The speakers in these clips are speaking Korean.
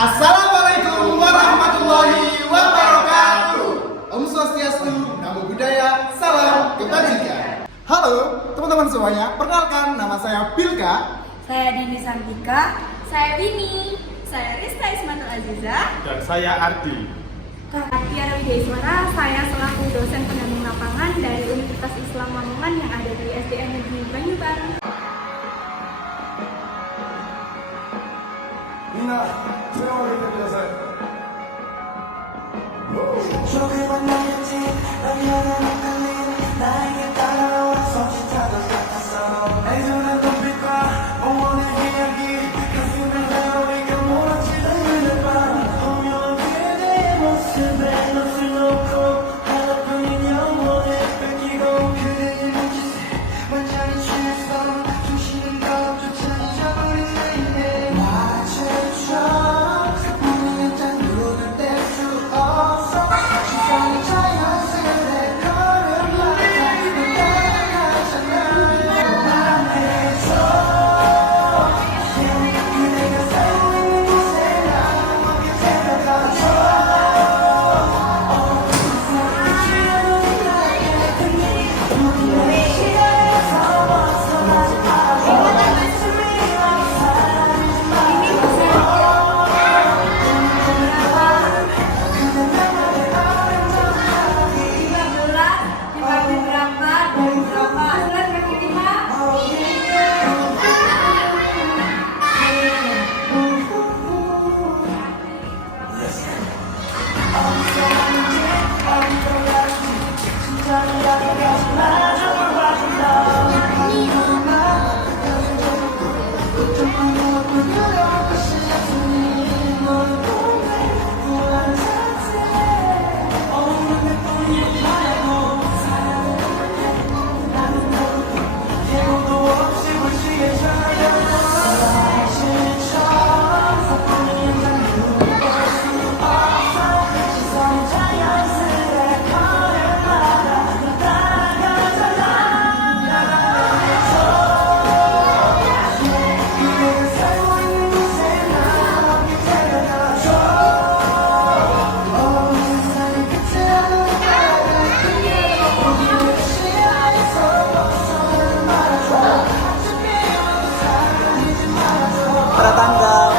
Assalamualaikum warahmatullahi wabarakatuh. Om Swastiastu, Namo Buddhaya, Salam Kebajikan. Halo teman-teman semuanya, perkenalkan nama saya Bilka. Saya Dini Santika. Saya Wini. Saya Rizka Ismanul Aziza. Dan saya Ardi. Tiara Widaiswara, saya selaku dosen pendamping lapangan dari Universitas Islam Lamongan yang ada di SDN Negeri Banyuban. Nina, 조용하게 해주세요. 조금만 남겼지, 난 향한 헷갈린 나에게 따라와 섬찟하던 같았어. 애절한 눈빛과 몽원의 이야기, 가슴을 내어리가 몰아치던 그날 밤. 오묘한 그대의 모습에 넋을 놓고 하나뿐인 영혼을 뺏기고 그대의 눈짓에 완전히 취했어. 중심은 가로조차 잊어버린 내일에 Pada tanggal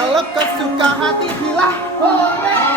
kalau kesuka hati bilah boleh.